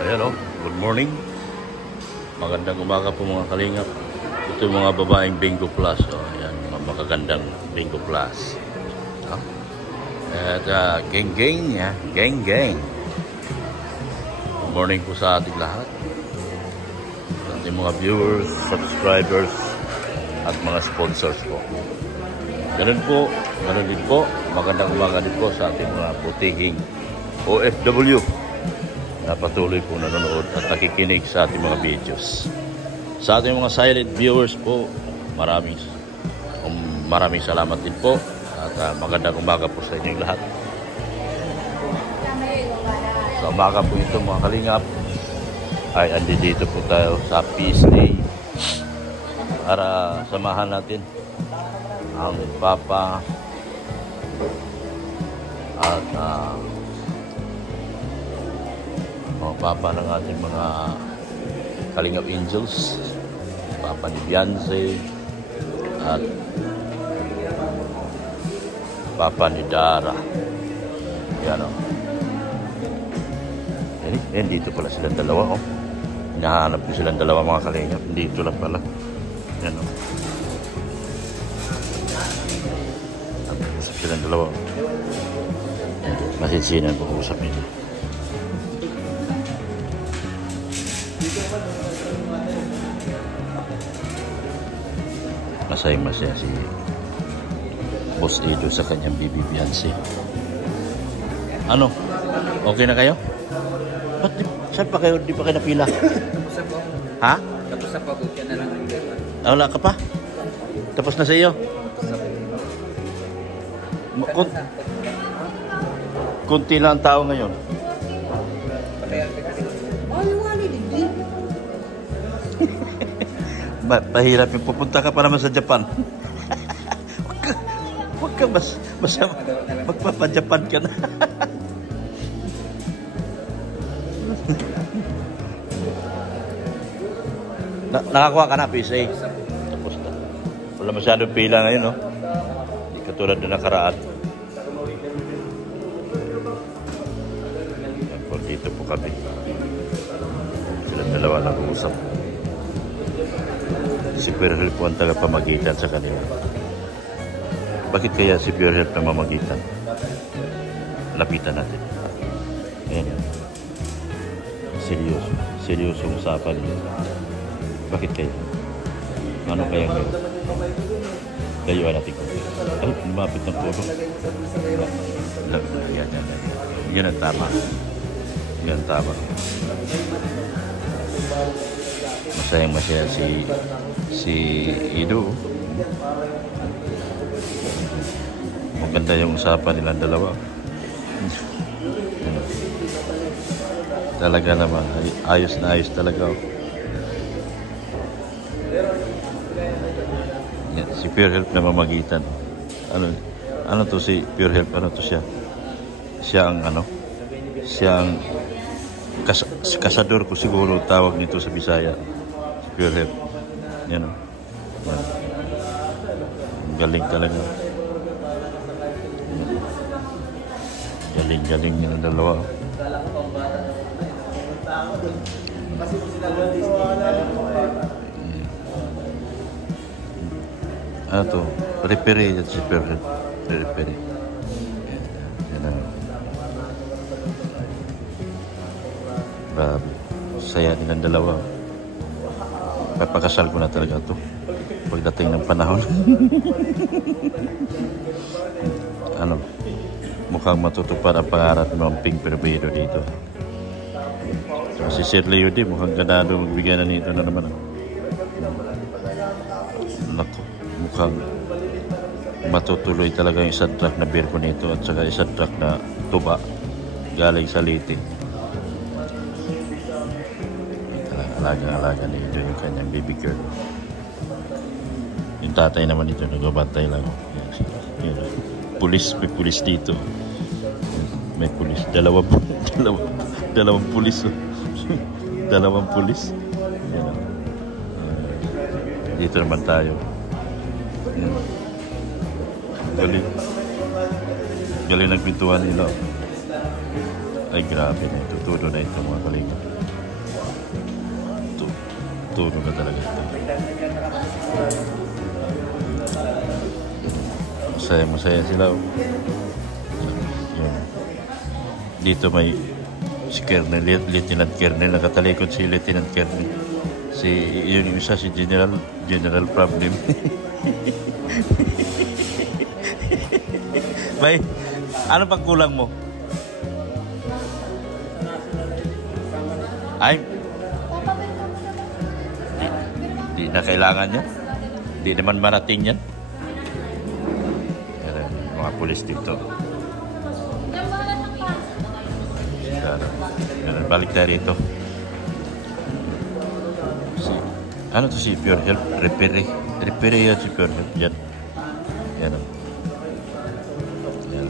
Ayan o, good morning. Magandang umaga po mga kalingap. Ito yung mga babaeng Bingo Plus. Ayan, mga magagandang Bingo Plus. At gang gang, ya. Gang gang. Good morning po sa ating lahat. Sa ating mga viewers, subscribers, at mga sponsors po. Ganun din po. Magandang umaga din po sa ating mga putiging OFW na patuloy po nanonood at nakikinig sa ating mga videos. Sa ating mga silent viewers po, maraming salamat din po at magandang umaga po sa inyong lahat. Sa umaga po ito mga kalingap ay andito po tayo sa Peace Day para samahan natin ang Papa at Papa ng ating mga Kalingap Angels, Papa ni Beyonce at Papa ni Dara. Yan o. Dito pala silang dalawa o. Hinahanap ko silang dalawa mga Kalingap. Dito lang pala. Yan o. Usap silang dalawa o. Masisinan po usap nito. Masaya si Boss Edo sa kanyang baby Beyonce. Ano? Okay na kayo? Ba't saan pa kayo? Di pa kayo napila? Tapos po. Ha? Tapos na po. Yan na lang. Wala ka pa? Tapos na sa iyo? Kunti lang ang tao ngayon. Pahirap yung pupunta ka pa naman sa Japan. Huwag ka magpapa-Japan ka na. Nakakuha ka na, PSA. Tapos na. Wala masyadong pila ngayon, no? Hindi katulad na nakaraan. Dito po kami. Silang dalawa nag-uusap. Si Pierre po ang tagapamagitan sa kanila. Bakit kaya si Pierre na mamagitan? Lapitan natin. Ayan. Seryosong usapan niya. Bakit kaya? Ano kaya ngayon? Layuan natin ko. Ay, lumapit ng puno. Yan ang tama. Yan tama. Masaya si Ido. Maganda yung usapan nilang dalawa. Talaga naman ayos na ayos talaga. Yan, si Pure Help na mamagitan. Ano to si Pure Help? Ano to siya? Siya ang kasador ko siguro tawag nito sa Bisaya. Si Pure Help. Yan o. Galing talaga. Galing yun ang dalawa. Ano to? Pere-pere yan si Pure Help. Pere-pere. Yan o. Grabe. Saya nilang dalawa. Papakasal ko na talaga ito pagdating ng panahon. Mukhang matutupad ang pangarap ng mga Pink Perbedo dito. So, si Sir Leo din mukhang ganado magbigay na nito na naman. Naku, mukhang matutuloy talaga yung isang truck na birko nito at saka isang truck na tuba galing sa Liti. Alaga nito yung kanyang baby girl. Yung tatay naman dito nagbabantay lang. May pulis dito. May pulis. Dalawang pulis. Dalawang pulis. Dito naman tayo. Galing nagpintuan nila. Ay grabe na ito. Tudo na ito mga kalingap. Matutulog ka talaga ito. Masaya sila. Yun. Dito may si Colonel, Lieutenant Colonel, nakatalikod si Lieutenant Colonel. Yung isa si General Problem. May, ano pang kulang mo? Ay, di na kailangan yan. Di naman marating yan. Mga pulis dito. Balik tayo rito. Ano to si Pure Health? Repere yan si Pure Health. Yan. Yan. Yan.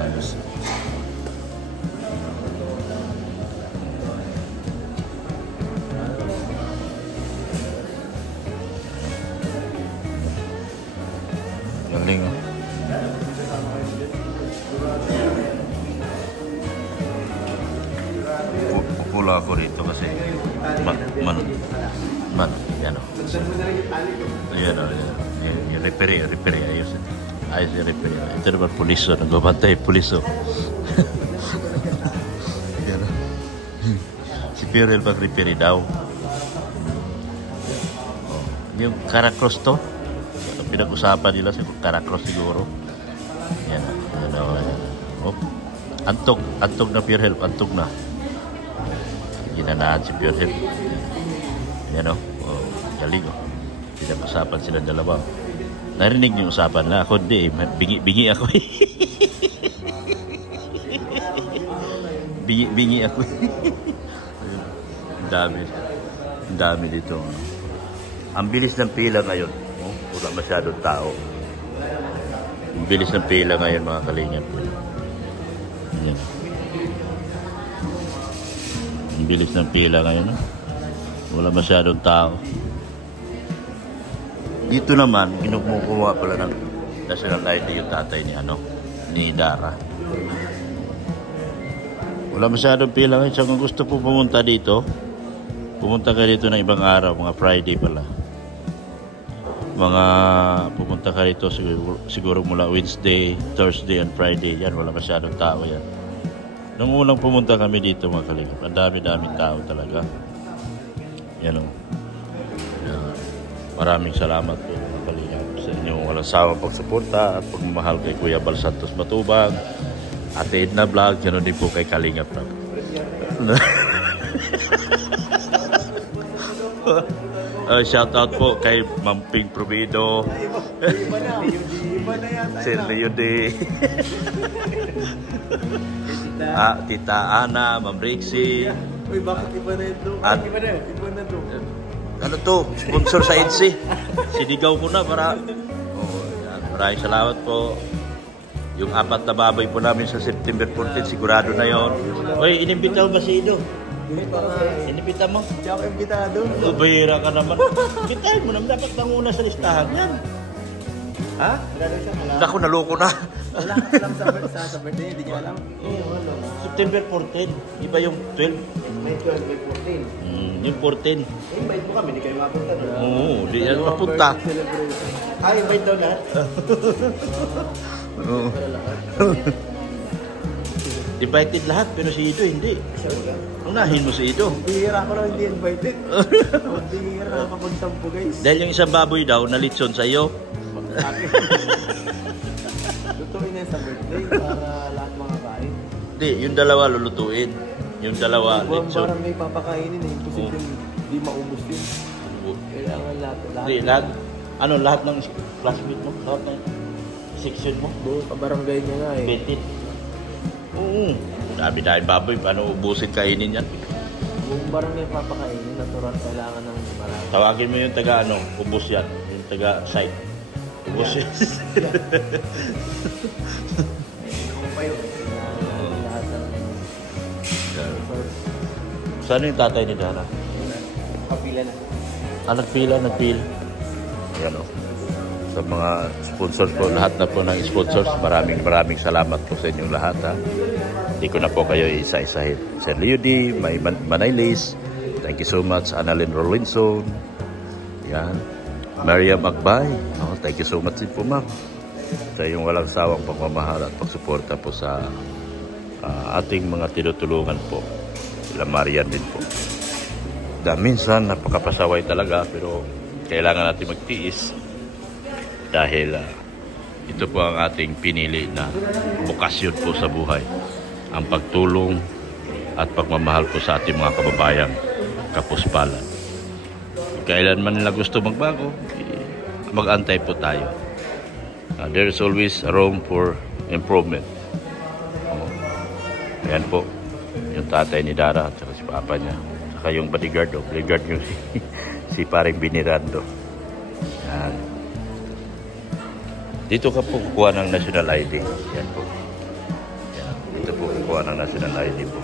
Ayos. Galing. Pupula ako rito kasi yan o. Yan o. Yung repere, ayos. Ayos yung repere. Ito naman puliso, nagbabantay puliso. Yan o. Si Pirel pag repere daw. Yung Caracross to. Pinag-usapan nila sa Caracross siguro. Yan o. Antog na Pure Health, antog na. Ginanahan si Pure Health. Yan o. Galing o. Pinag-usapan sila dalawa. Narinig yung usapan na. Ako hindi eh. Bingi ako eh. bingi ako eh. Ang dami dito. Ang bilis ng pila ngayon. Oh, wala masyadong tao. Ang bilis ng pila ngayon mga kalingap. Yan. Ang bilis ng pila ngayon. No? Wala masyadong tao. Dito naman, kinukumuha pala ng national ID yung tatay ni Dara. Wala masyadong pila ngayon. So kung gusto po pumunta dito, pumunta ka dito ng ibang araw, mga Friday pala. Pumunta ka dito siguro mula Wednesday, Thursday, and Friday. Yan, wala masyadong tao yan. Nung unang pumunta kami dito mga kalingap, ang dami-daming tao talaga. Yan o. Maraming salamat po mga kalingap sa inyong walang sawang pagsuporta at pagmamahal kay Kuya Bal Santos Matubang, Ate Edna Vlog, gano'n din po kay Kalingap Vlog. Shout out po kay Mamping Provido, Sir Leode, Tita Ana, Ma'am Rixie. Uy, bakit iba na ito? Iba na ito. Ano to? Sponsor sa EDSI. Sinigaw ko na para... yan. Maraming salamat po. Yung 4 na baboy po namin sa September 14, sigurado na yon. Uy, inimbita mo ba si Ido? Inimbita mo? Hindi ako imbitado. Ubahira ka naman. Imbitahin mo naman. Dapat nanguna sa listahan yan. Ha? Wala siya. Naku, naloko na. Wala ka alam sa birthday, hindi niya alam. September 14. Iba yung 12. May 12, may 14. Yung 14. Invite mo kami, hindi kayo mapunta. Oo, di yan mapunta. Invite daw lahat. Oo. Invited lahat, pero si Ido hindi. Unahin mo si Ido. Bihira ko lang hindi invited. Bihira na kapagtampo guys. Dahil yung isang baboy daw, nalitson sa iyo. Lutuin na sa birthday para lahat mga kain. Hindi, yung dalawa lulutuin. Yung dalawa, litson. Parang may papakainin eh. Posible hindi maubos yun. Kailangan lahat. Hindi, lahat ng classmate mo, lahat ng section mo. Pabarangay niya nga eh. Betin. Oo. Dami-dami baboy, paano ubusin kainin yan? Buong barangay papakainin, natural kailangan ng marami. Tawagin mo yung taga ubus yan. Yung taga site. Ubus yan. Lahat ng... Saan yung tatay ni Dara? Kapila na. Nagpila. Ayan o. Sa mga sponsors po, lahat na po ng sponsors, maraming salamat po sa inyong lahat. Ha? Hindi ko na po kayo isa-isahin. Sir Leody, may Manay Lace, Thank you so much, Annalyn Rolinson. Yan. Maria Magbay. Oh, thank you so much din po, ma'am. Sa iyong walang sawang pagmamahal at pagsuporta po sa ating mga tinutulungan po. Sila Marian din po. Minsan, napakapasaway talaga, pero kailangan natin magtiis dahil ito po ang ating pinili na bukasyon po sa buhay. Ang pagtulong at pagmamahal po sa ating mga kababayang kapuspalan. Kailan man nila gusto magbago, mag-antay po tayo. There is always room for improvement. Ayan po, yung tatay ni Dara at si papa niya. Saka yung bodyguard nyo si paring Binirando. Yan. Dito ka po kukuha ng national ID. Yan po. Yan. Dito po kukuha ng national ID po.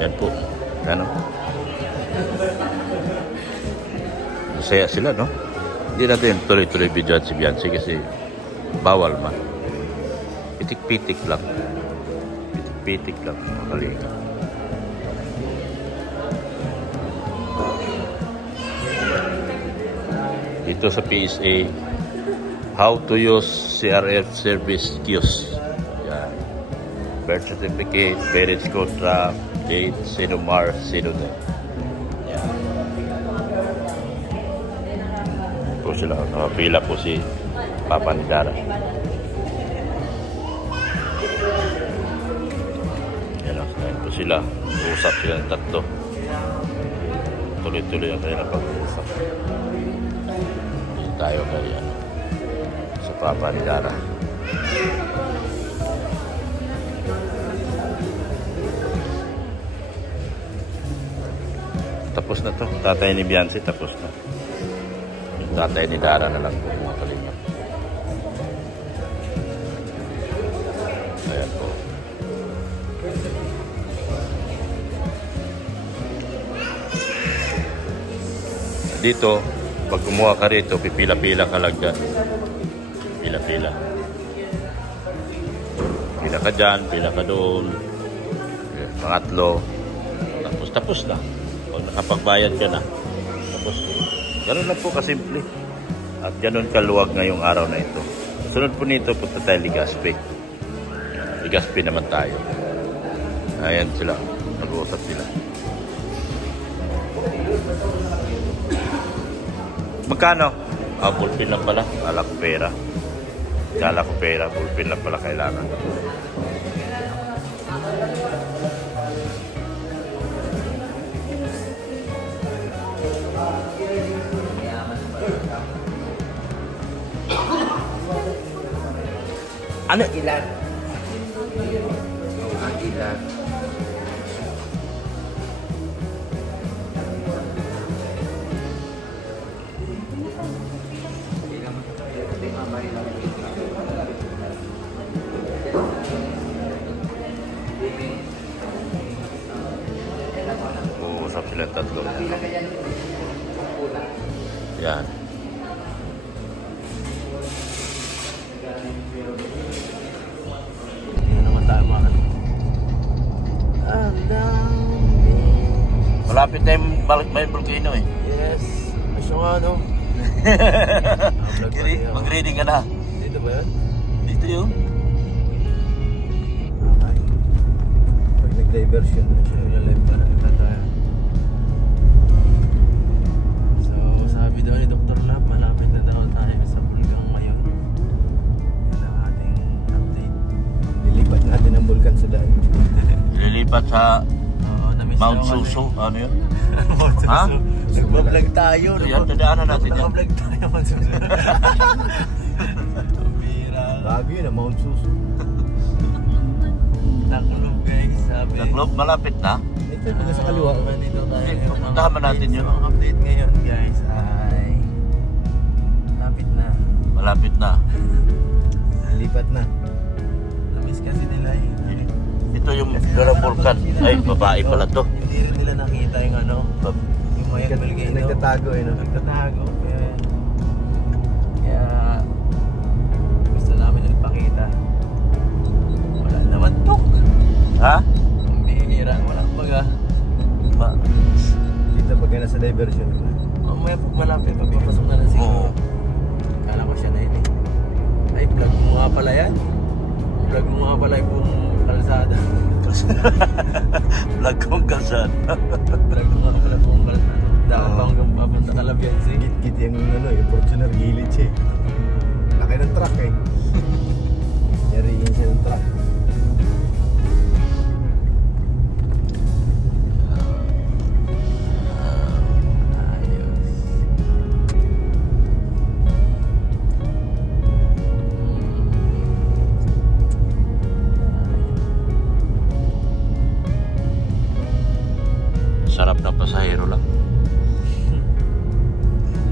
Yan po. Ano? Masaya sila, no? Hindi natin tuloy-tuloy bidyan si Bianci kasi bawal man. Pitik-pitik lang. Pitik-pitik lang. Makalinga. Dito sa PSA, how to use CRF service kiosk. Yan. Birth certificate, marriage contract, date, sinumar, sinunod. Yan. Po sila, nakapila po si Papa ni Dara. Yan po sila. Usap sila ng tatlo. Tuloy-tuloy ang kanilang pag-uusap. Hindi tayo kaya sa Papa ni Dara. Tapos na to. Tatay ni Bianci, tapos na. Yung tatay ni Dara na lang po mga kalingap. Ayan po. Dito, pag kumuha ka rito, pipila-pila ka lang dyan. Pila-pila. Pila ka dyan, pila ka doon. Pangatlo. Tapos na. Nakapagbayad ka na. Tapos, ganoon lang po kasimple. At ganoon kaluwag ngayong araw na ito. Sunod po nito, punta tayo Legazpi. Legazpi naman tayo. Ayan sila. Nag-uusap sila. Magkano? Bullpen lang pala. Kala ko pera. Kala ko pera. Bullpen lang pala kailangan. Ano? Ilan? Ang ilan? Uusap sila tatlo. Yan. Malapit na yung may volcano eh. Yes. Gusto nga ano. Mag-ready ka na. Dito ba yun? Dito yun. Okay. Pag nag-diversion na siya, yung live pa na tayo. So, sabi daw ni Dr. Lab, malapit na daw tayo sa bulkan ngayon. Yan ang ating update. Lilipat natin ang bulkan sa daan. Lilipat sa Mount Suso. Ano yun? Ha? Nagbablog tayo. Yan, dadaanan natin yan. Nagbablog tayo, Mount Suso. Bago yun, Mount Suso. Taklob guys, sabi. Taklob, malapit na? Ito, taga sa kaliwa. Dito tayo. Puntahan ba natin yun? Ang update ngayon guys ay malapit na. Malapit na. Lipat na. Namiss kasi nila eh. Ito yung Dora Volcan. Ay, babae pala to. Hindi rin nila nakita yung ano, yung Mayan Volcano. Nagtatago eh, no? Nagtatago. Kaya Pagpapasok na lang siguro. Oo. Kala ko siya na yun eh. Ay, vlog mo nga pala yan. Vlog mo nga pala yung buong kalsada. Vlog kong kalsada. Vlog mo nga pala buong kalsada. Dahil pa hanggang papunta Calabianse. Git-git yung ano, yung Fortuner gilid siya. Laki ng truck eh. Yariin siya ng truck. Sarap na pasahero lang.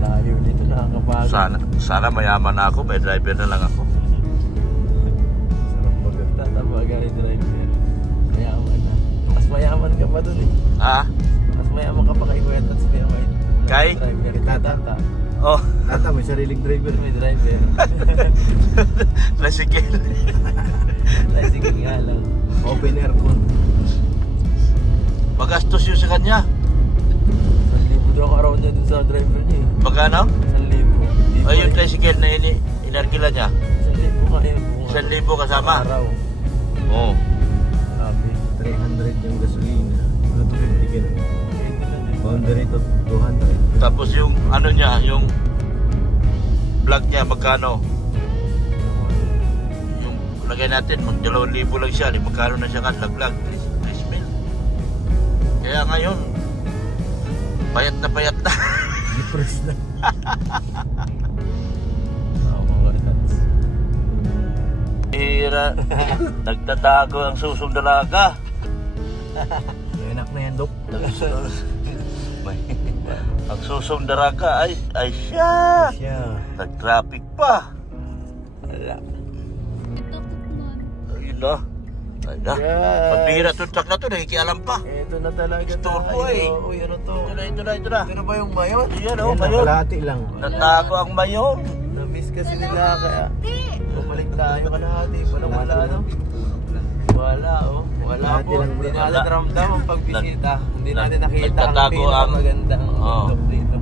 Layo dito, nakakapagod. Sana mayaman na ako, may driver na lang ako. Sarap bagat. Tatabagan ni driver. Mayaman na. Mas mayaman ka pa dun eh. Ha? Mas mayaman ka pa kay Kuya Tats. Kay? Driver. Tata. Oh, Tata, may sariling driver. May driver. tricycle. Sige nga lang. Open aircon. Magastos yun sa kanya. 1,000 daw ang araw niya dun sa driver niya eh. Magkano? 1,000. Ay, yung tricycle na inarkila niya. 1,000 nga yun. 1,000 kasama. Araw. Oo. Grabe. 300 yung gasolina. 250 ka na. Boundary to 200. Tapos yung ano niya, yung vlog niya, magkano? Yung lagay natin, mag 2,000 lang siya. Magkano na siya kadlaglag? 3,000. Kaya ngayon, payat na payat na. Depressed na. Mga Tats. Hira. Nagtatago ang susong dalaga. Yung anak na yan, Dok. Ang susong dalaga ay siya. Siya. Nag-traffic pa. Wala. Ayun na. Ay na. Yes. Pagpihira itong truck na ito, nakikialam pa. Ito na talaga Istorbo tayo. eh. Uy, ano to? Ito na. Ito na ba yung mayon? Ayan Yan, o, mayon. kalahati lang. Natago ang mayon. Na-miss kasi nila kaya bumalik tayo kalahati. Wala no? Wala oh. Wala Kalahati po. lang, Hindi bro. natin ramdam ang pagbisita. Hindi natin nakita ang nagtatago pinakamagandang Oo. bundok dito.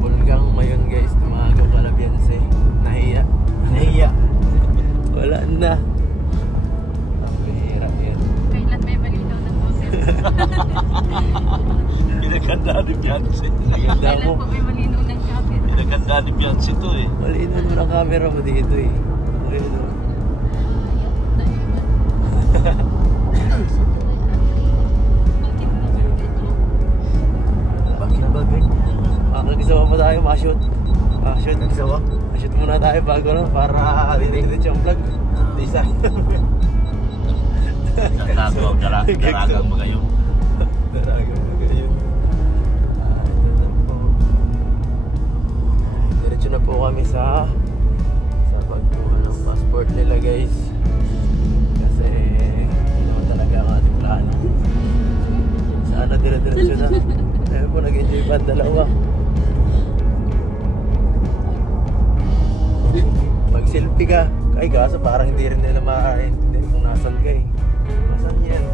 Bulgang mayon guys. Tumagaw Calabianse. Nahiya. Nahiya. Wala na. Ang bihira yan. Kailan may malinaw ng boses? Pinaganda ni Beyonce. Ganda Kailan mo. po may malinaw ng camera? Pinaganda ni Beyonce to eh. Malinaw mo ng camera mo dito eh. Ayun oh. Bakit bagay? Makakagisawa pa tayo, ma-shoot. Ma-shoot. Nagsawa? Ma-shoot muna tayo bago na para diretso ang vlog. Di sayang. Natago ang dalagang magayon. Daraga na ganyan. Ito na po. Diretso na po kami sa pagkuha ng passport nila guys. Kasi ano talaga ang ating plano. Sana dire-diretso na. Ayun po, nag-enjoy pa ang dalawa. Mag-selfie ka. Ay kaso parang hindi rin nila makakaintindi kung nasan ka eh. Nasan yan?